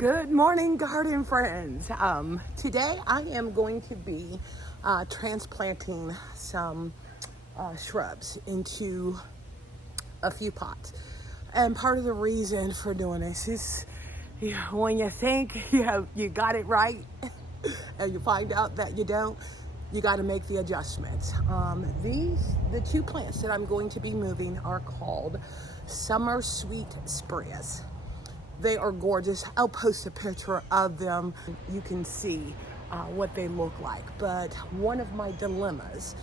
Good morning, garden friends. Today I am going to be transplanting some shrubs into a few pots. And part of the reason for doing this is when you think you got it right and you find out that you don't, you got to make the adjustments. The two plants that I'm going to be moving are called Summersweet sprays. They are gorgeous. I'll post a picture of them. You can see what they look like. But one of my dilemmas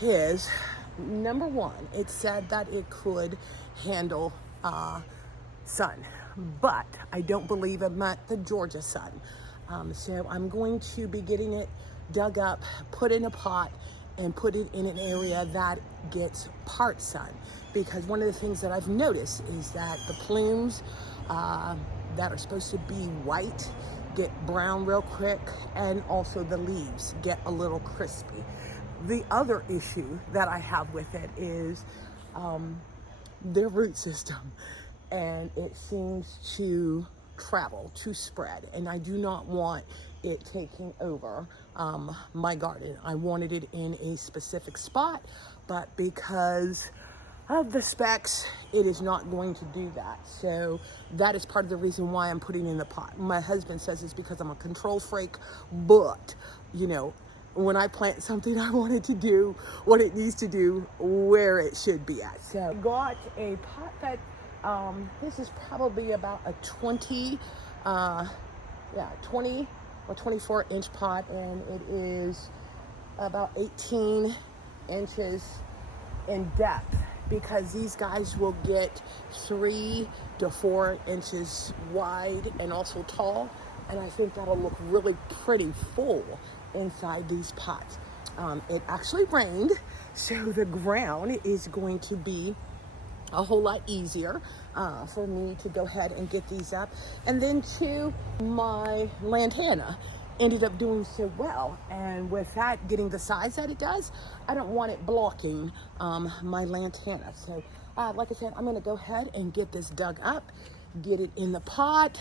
is, number one, it said that it could handle sun, but I don't believe it meant the Georgia sun. So I'm going to be getting it dug up, put in a pot, and put it in an area that gets part sun. Because one of the things that I've noticed is that the plumes that are supposed to be white get brown real quick, and also the leaves get a little crispy. The other issue that I have with it is their root system, and it seems to travel, to spread, and I do not want it taking over my garden. I wanted it in a specific spot, but because of the specs, it is not going to do that. So that is part of the reason why I'm putting in the pot. My husband says it's because I'm a control freak, but when I plant something, I want it to do what it needs to do where it should be at. So I got a pot that this is probably about a 20 or 24 inch pot, and it is about 18 inches in depth, because these guys will get 3 to 4 inches wide and also tall, and I think that'll look really pretty full inside these pots. It actually rained, so the ground is going to be a whole lot easier for me to go ahead and get these up. And then too, my lantana ended up doing so well, and with that getting the size that it does, I don't want it blocking my lantana. So like I said, I'm going to go ahead and get this dug up, get it in the pot,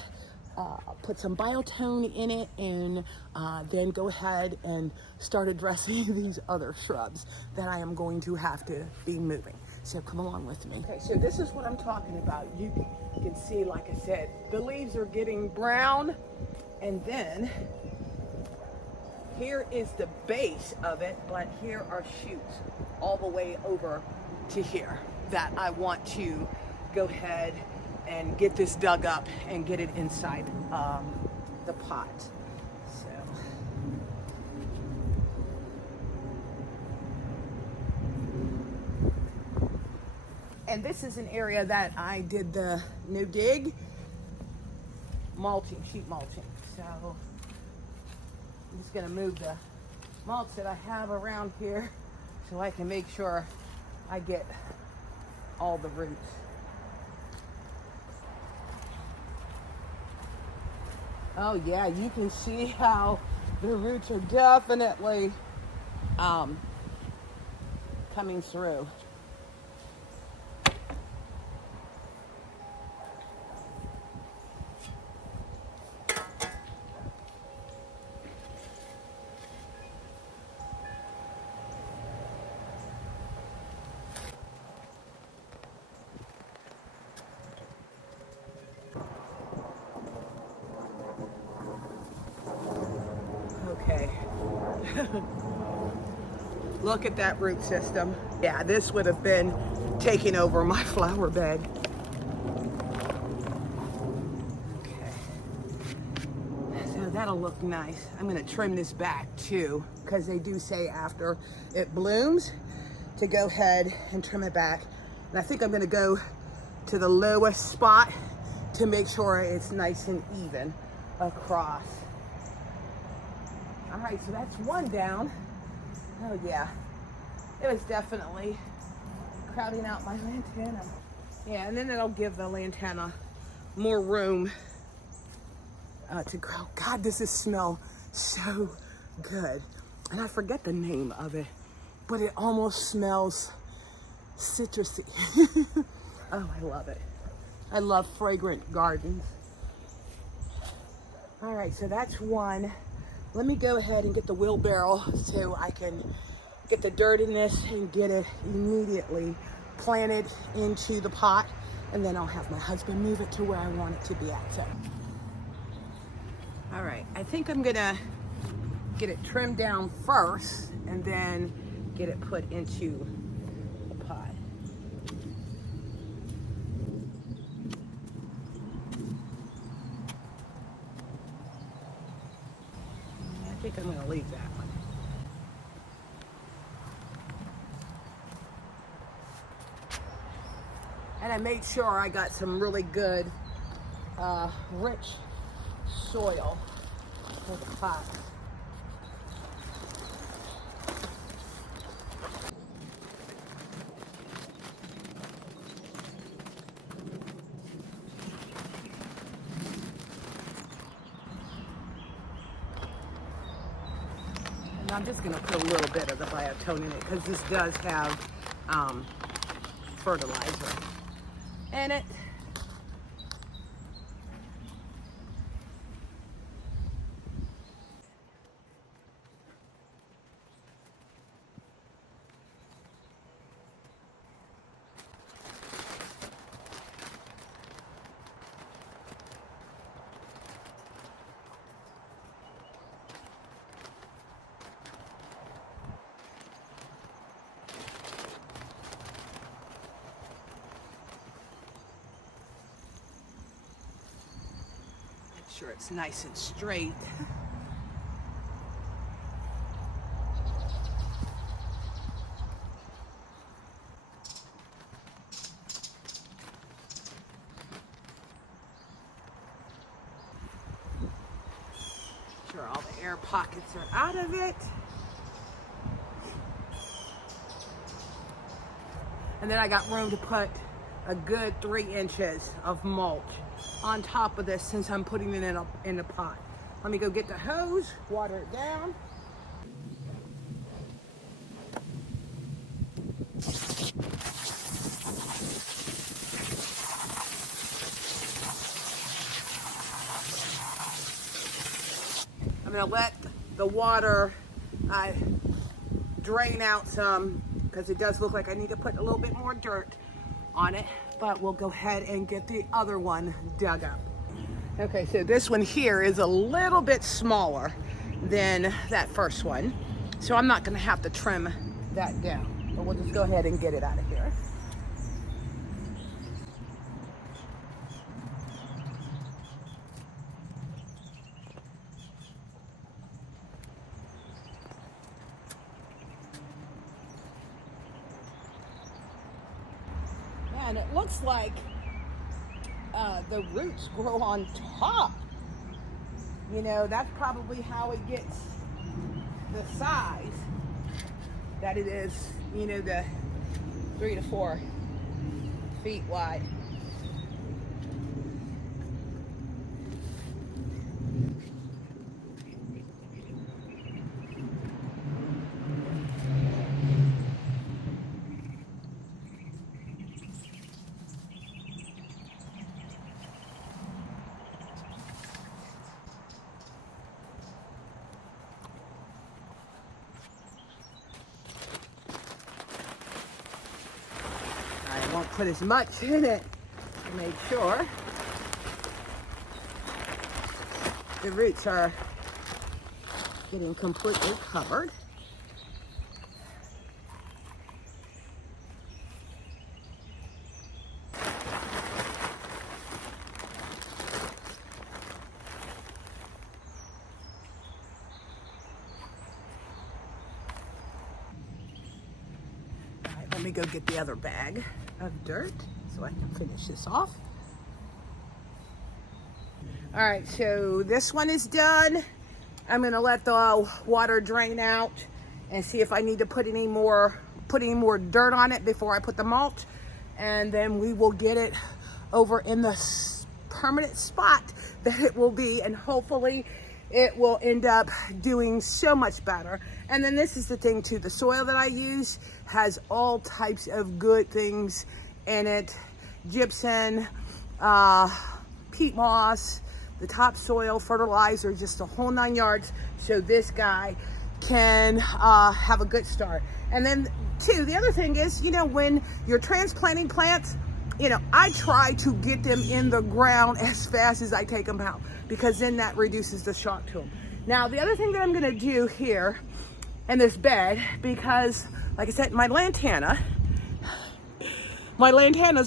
put some biotone in it, and then go ahead and start addressing these other shrubs that I am going to have to be moving. So come along with me. Okay, so this is what I'm talking about. You can see, like I said, the leaves are getting brown, and then here is the base of it, but here are shoots all the way over to here that I want to go ahead and get this dug up and get it inside the pot. So and this is an area that I did the no dig mulching, sheet mulching. So I'm just gonna move the mulch that I have around here so I can make sure I get all the roots. Oh yeah, you can see how the roots are definitely coming through. Okay. Look at that root system. Yeah, this would have been taking over my flower bed. Okay. So that'll look nice. I'm gonna trim this back too, because they do say after it blooms to go ahead and trim it back. And I think I'm gonna go to the lowest spot to make sure it's nice and even across. All right, so that's one down. Oh yeah, it was definitely crowding out my lantana. Yeah, and then it'll give the lantana more room to grow. God, does this smell so good. And I forget the name of it, but it almost smells citrusy. Oh, I love it. I love fragrant gardens. All right, so that's one. Let me go ahead and get the wheelbarrow so I can get the dirt in this and get it immediately planted into the pot, and then I'll have my husband move it to where I want it to be at. So, all right, I think I'm gonna get it trimmed down first and then get it put into the pot. I think I'm gonna leave that one. And I made sure I got some really good, rich soil for the pot. And I'm just gonna put a little bit of the biotone in it because this does have fertilizer in it. Sure it's nice and straight. Sure all the air pockets are out of it. And then I got room to put a good 3 inches of mulch on top of this since I'm putting it in a pot. Let me go get the hose, water it down. I'm gonna let the water drain out some because it does look like I need to put a little bit more dirt on it, but we'll go ahead and get the other one dug up. Okay, so this one here is a little bit smaller than that first one, so I'm not gonna have to trim that down, but we'll just go ahead and get it out of here. And it looks like the roots grow on top. You know, that's probably how it gets the size that it is, you know, the 3 to 4 feet wide. I won't put as much in it to make sure the roots are getting completely covered. All right, let me go get the other bag of dirt so I can finish this off. All right, so this one is done. I'm gonna let the water drain out and see if I need to put any more dirt on it before I put the mulch, and then we will get it over in the permanent spot that it will be, and hopefully it will end up doing so much better. And then this is the thing too, the soil that I use has all types of good things in it. Gypsum, peat moss, the topsoil, fertilizer, just the whole 9 yards, so this guy can have a good start. And then two, the other thing is, you know, when you're transplanting plants, you know, I try to get them in the ground as fast as I take them out, because then that reduces the shock to them. Now, the other thing that I'm gonna do here in this bed, because like I said, my lantanas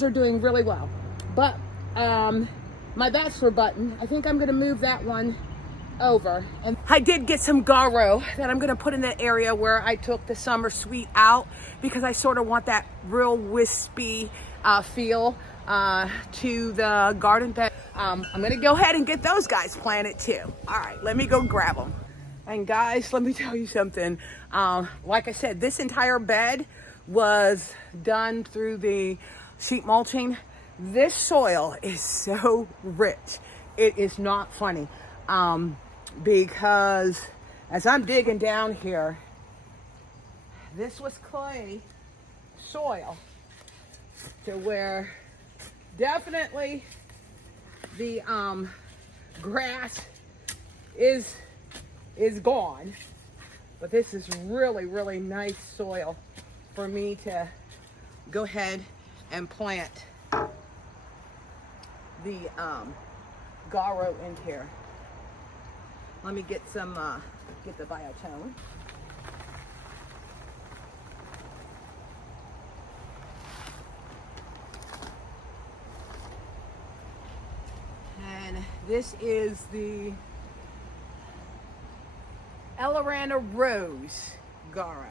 are doing really well. But my bachelor button, I think I'm gonna move that one over. And I did get some Garo that I'm gonna put in the area where I took the Summersweet out, because I sort of want that real wispy feel to the garden bed. I'm gonna go ahead and get those guys planted too. All right, let me go grab them. And guys, let me tell you something. Like I said, this entire bed was done through the sheet mulching. This soil is so rich. It is not funny. Because as I'm digging down here, this was clay soil, to where definitely the grass is gone, but this is really, really nice soil for me to go ahead and plant the Garo in here. Let me get some, get the biotone. And this is the Elerana Rose Garo.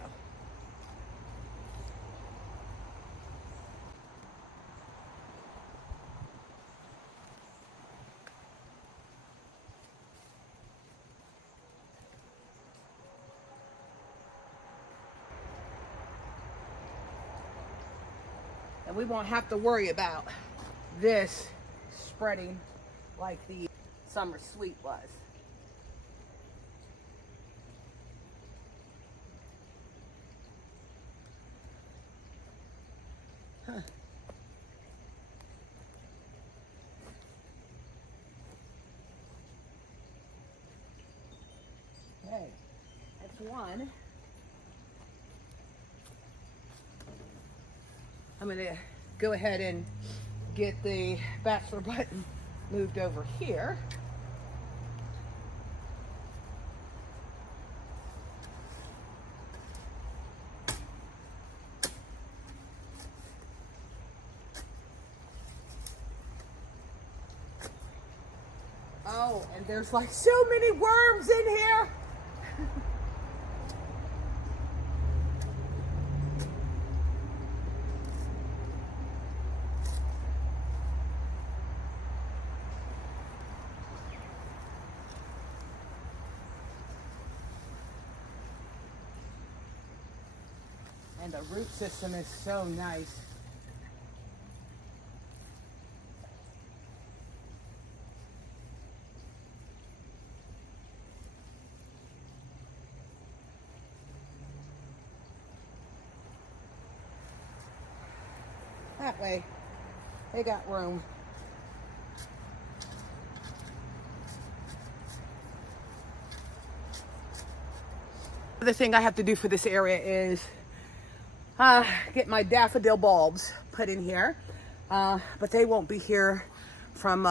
And we won't have to worry about this spreading like the Summersweet was. Huh. Okay, that's one. I'm gonna go ahead and get the bachelor button moved over here. Oh, and there's like so many worms in here. And the root system is so nice. That way, they got room. The thing I have to do for this area is get my daffodil bulbs put in here, but they won't be here from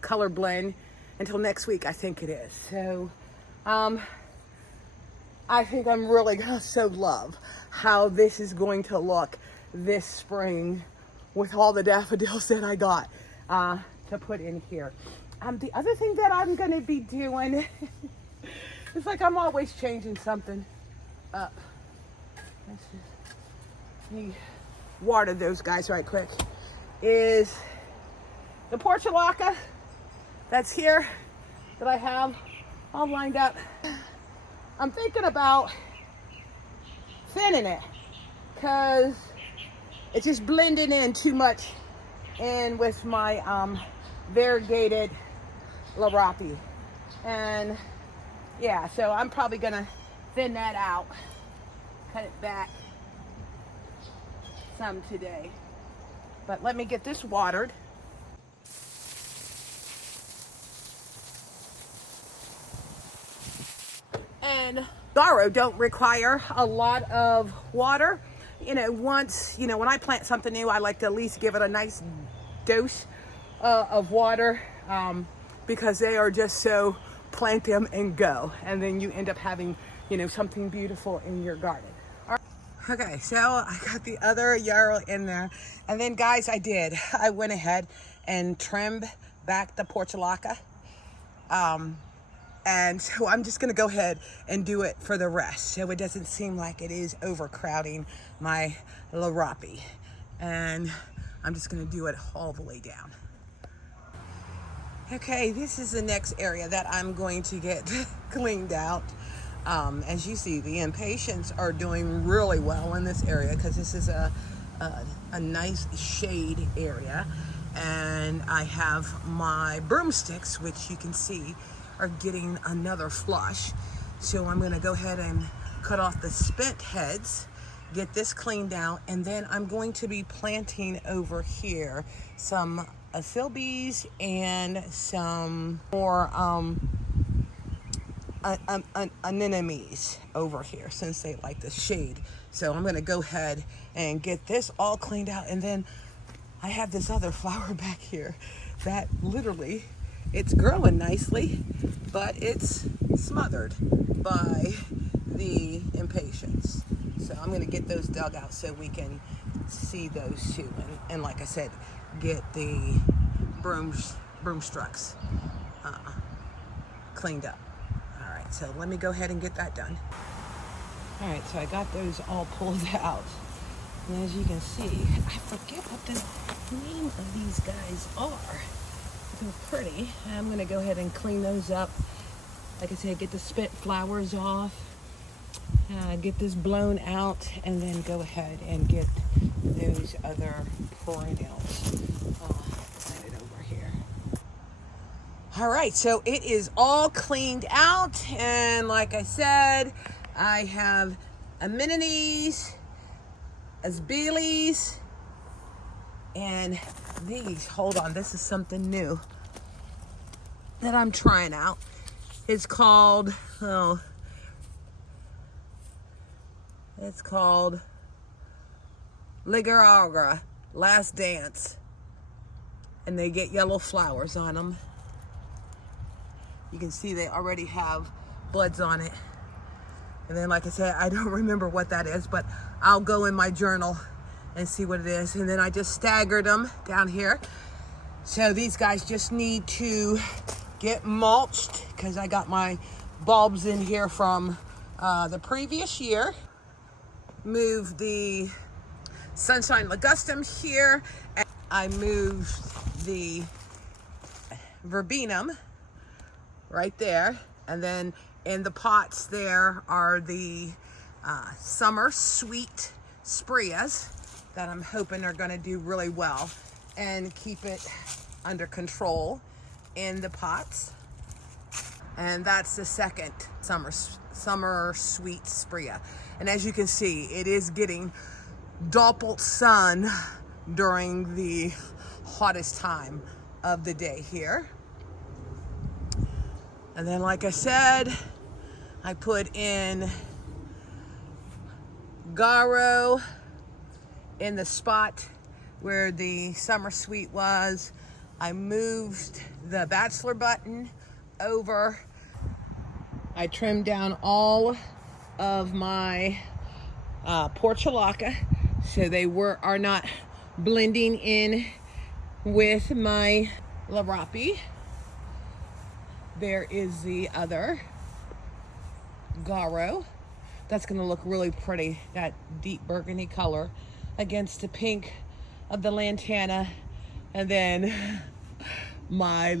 Color Blend until next week, I think it is. So I think I'm really gonna so love how this is going to look this spring with all the daffodils that I got to put in here. The other thing that I'm gonna be doing, it's like I'm always changing something up. Let's just water those guys right quick. Is the portulaca that's here that I have all lined up. I'm thinking about thinning it, because it's just blending in too much in with my variegated Larapi. And yeah, so I'm probably gonna thin that out, cut it back some today. But let me get this watered. And Garo don't require a lot of water. You know, once, you know, when I plant something new, I like to at least give it a nice dose of water, because they are just so plant them and go. And then you end up having, you know, something beautiful in your garden. Okay, so I got the other yarrow in there. And then guys, I went ahead and trimmed back the portulaca. And so I'm just gonna go ahead and do it for the rest, so it doesn't seem like it is overcrowding my larapi. And I'm just gonna do it all the way down. Okay, this is the next area that I'm going to get cleaned out. As you see, the impatiens are doing really well in this area because this is a nice shade area. And I have my broomsticks, which you can see are getting another flush. So I'm gonna go ahead and cut off the spent heads, get this cleaned out, and then I'm going to be planting over here some asilbes and some more anemones over here, since they like the shade. So I'm gonna go ahead and get this all cleaned out. And then I have this other flower back here that literally, it's growing nicely, but it's smothered by the impatiens. So I'm gonna get those dug out so we can see those too. And like I said, get the broomsticks cleaned up. All right, so let me go ahead and get that done. All right, so I got those all pulled out. And as you can see, I forget what the name of these guys are. They're pretty. I'm gonna go ahead and clean those up. Like I said, get the spent flowers off, get this blown out, and then go ahead and get those other perennials planted over here. All right, so it is all cleaned out, and like I said, I have anemones, asbelies, and these, hold on, this is something new that I'm trying out. It's called, it's called Ligaragra, Last Dance. And they get yellow flowers on them. You can see they already have buds on it. And then, like I said, I don't remember what that is, but I'll go in my journal and see what it is. And then I just staggered them down here. So these guys just need to get mulched because I got my bulbs in here from the previous year. Move the sunshine ligustum here. And I moved the Viburnum right there. And then in the pots there are the Summersweet spreas that I'm hoping are gonna do really well and keep it under control in the pots. And that's the second Summersweet sprea. And as you can see, it is getting doppelt sun during the hottest time of the day here. And then, like I said, I put in Garo in the spot where the Summersweet was. I moved the bachelor button over. I trimmed down all of my portulaca so they are not blending in with my larapi. There is the other Garo. That's gonna look really pretty, that deep burgundy color against the pink of the lantana. And then my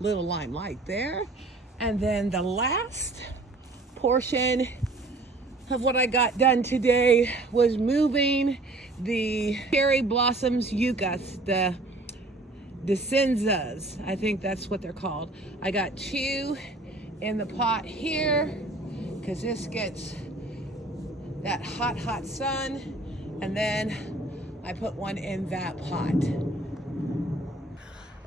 little limelight there. And then the last portion of what I got done today was moving the cherry blossoms yuccas, the Deutzias, I think that's what they're called. I got 2 in the pot here because this gets that hot sun, and then I put one in that pot.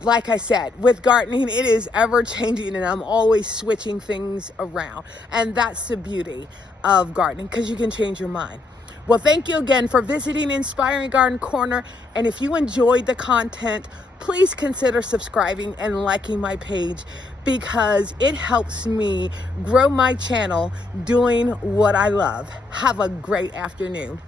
like I said, with gardening, it is ever changing and I'm always switching things around. And that's the beauty of gardening, because you can change your mind. Well, thank you again for visiting Inspiring Garden Corner. And if you enjoyed the content, please consider subscribing and liking my page, because it helps me grow my channel doing what I love. Have a great afternoon.